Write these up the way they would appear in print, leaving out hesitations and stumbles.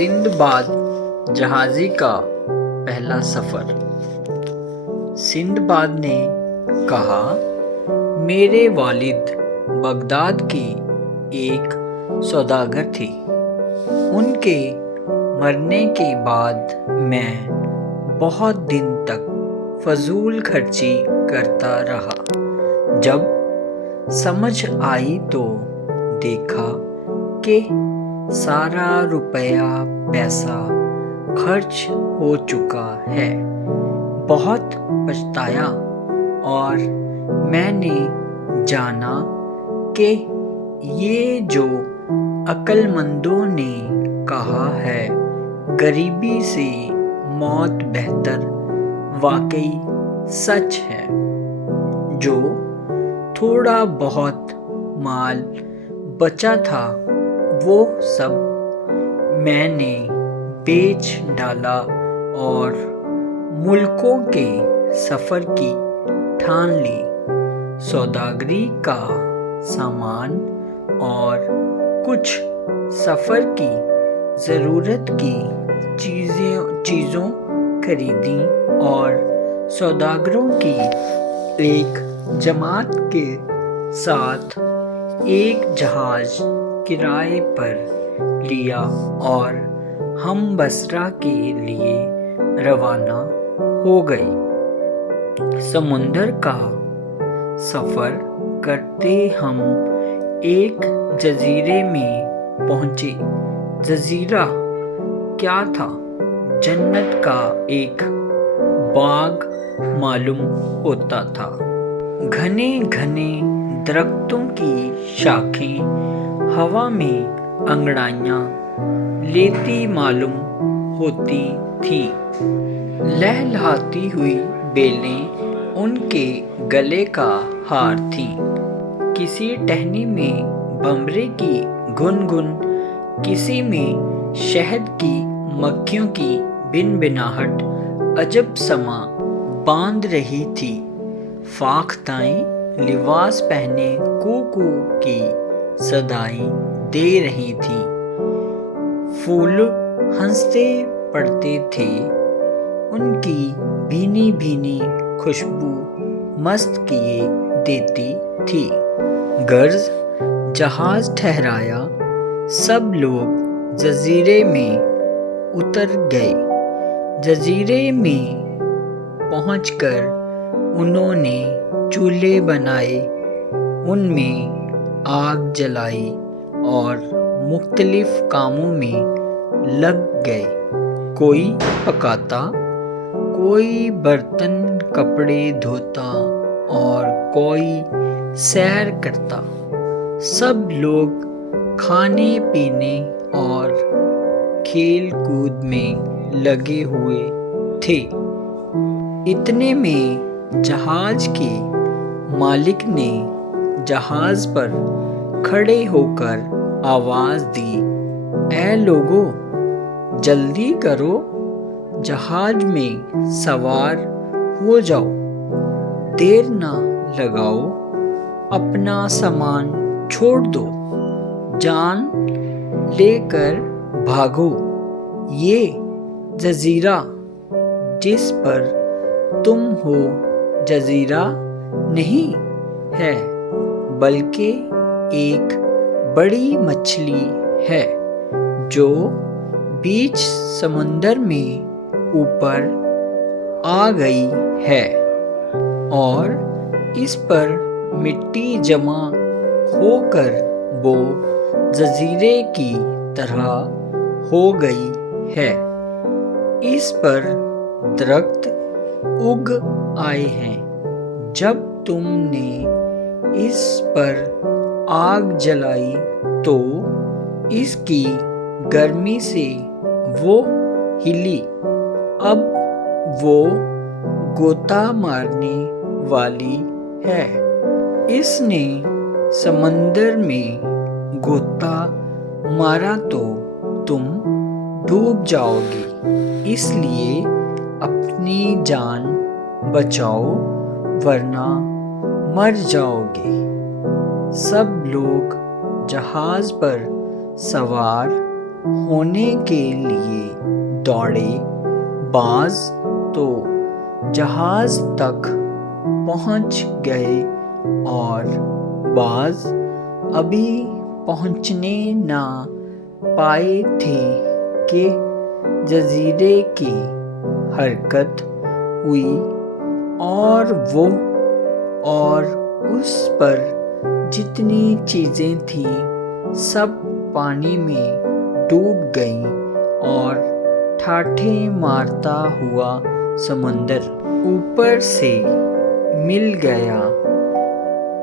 Sinbad جہازی کا پہلا سفر۔ سندباد نے کہا، میرے والد بغداد کے ایک سوداگر تھے۔ ان کے مرنے کے بعد میں بہت دن تک فضول خرچی کرتا رہا۔ جب سمجھ آئی تو دیکھا کہ سارا روپیہ پیسہ خرچ ہو چکا ہے۔ بہت پچھتایا اور میں نے جانا کہ یہ جو عقل مندوں نے کہا ہے غریبی سے موت بہتر، واقعی سچ ہے۔ جو تھوڑا بہت مال بچا تھا وہ سب میں نے بیچ ڈالا اور ملکوں کے سفر کی ٹھان لی۔ سوداگری کا سامان اور کچھ سفر کی ضرورت کی چیزوں خریدیں اور سوداگروں کی ایک جماعت کے ساتھ ایک جہاز کرائے پر لیا اور ہم بصرہ کے لیے روانہ ہو گئے۔ سمندر کا سفر کرتے ہم ایک جزیرے میں پہنچے۔ جزیرہ کیا تھا؟ جنت کا ایک باغ معلوم ہوتا تھا۔ گھنے گھنے درختوں کی شاخیں ہوا میں انگڑائیاں لیتی معلوم ہوتی تھیں۔ لہلہاتی ہوئی بیلیں ان کے گلے کا ہار تھیں۔ کسی ٹہنی میں بھنورے کی گنگن، کسی میں شہد کی مکھیوں کی بنبناہٹ عجب سما باندھ رہی تھی۔ فاختائیں لباس پہنے کو کی صدائیں دے رہی تھیں۔ پھول ہنستے پڑتے تھے، ان کی بھینی بھینی خوشبو مست کیے دیتی تھی۔ غرض جہاز ٹھہرایا، سب لوگ جزیرے میں اتر گئے۔ جزیرے میں پہنچ کر انہوں نے چولہے بنائے، ان میں آگ جلائی اور مختلف کاموں میں لگ گئے۔ کوئی پکاتا، کوئی برتن کپڑے دھوتا اور کوئی سیر کرتا۔ سب لوگ کھانے پینے اور کھیل کود میں لگے ہوئے تھے۔ اتنے میں جہاز کے مالک نے جہاز پر کھڑے ہو کر آواز دی، اے لوگو، جلدی کرو، جہاز میں سوار ہو جاؤ، دیر نہ لگاؤ، اپنا سامان چھوڑ دو، جان لے کر بھاگو۔ یہ جزیرہ جس پر تم ہو جزیرہ نہیں ہے، بلکہ ایک بڑی مچھلی ہے جو بیچ سمندر میں اوپر آ گئی ہے اور اس پر مٹی جمع ہو کر وہ جزیرے کی طرح ہو گئی ہے۔ اس پر درخت اگ آئے ہیں۔ جب تم نے اس پر آگ جلائی تو اس کی گرمی سے وہ ہلی۔ اب وہ غوطہ مارنے والی ہے۔ اس نے سمندر میں غوطہ مارا تو تم ڈوب جاؤ گے، اس لیے اپنی جان بچاؤ ورنہ مر جاؤ گے۔ سب لوگ جہاز پر سوار ہونے کے لیے دوڑے۔ بعض تو جہاز تک پہنچ گئے اور بعض ابھی پہنچنے نہ پائے تھے کہ جزیرے کی حرکت ہوئی اور وہ اور اس پر جتنی چیزیں تھیں سب پانی میں ڈوب گئیں اور ٹھاٹھے مارتا ہوا سمندر اوپر سے مل گیا۔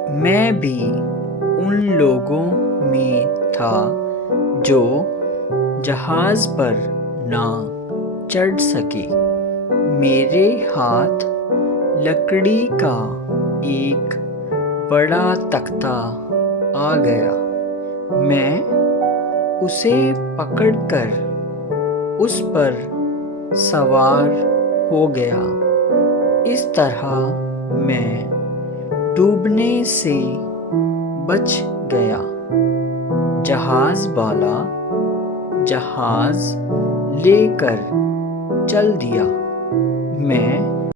میں بھی ان لوگوں میں تھا جو جہاز پر نہ چڑھ سکے۔ میرے ہاتھ لکڑی کا ایک بڑا تختہ آ گیا۔ میں اسے پکڑ کر اس پر سوار ہو گیا۔ اس طرح میں ڈوبنے سے بچ گیا۔ جہاز والا جہاز لے کر چل دیا۔ میں